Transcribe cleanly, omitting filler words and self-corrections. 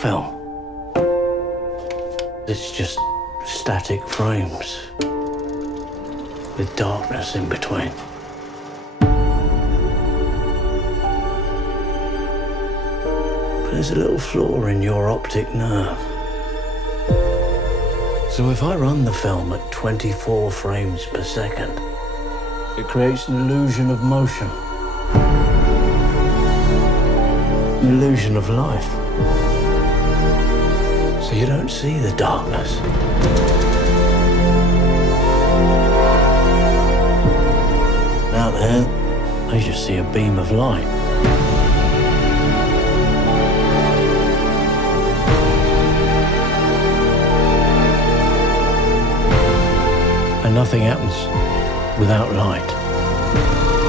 film. It's just static frames with darkness in between. But there's a little flaw in your optic nerve. So if I run the film at 24 frames per second, it creates an illusion of motion, an illusion of life. So you don't see the darkness. Out there, I just see a beam of light. And nothing happens without light.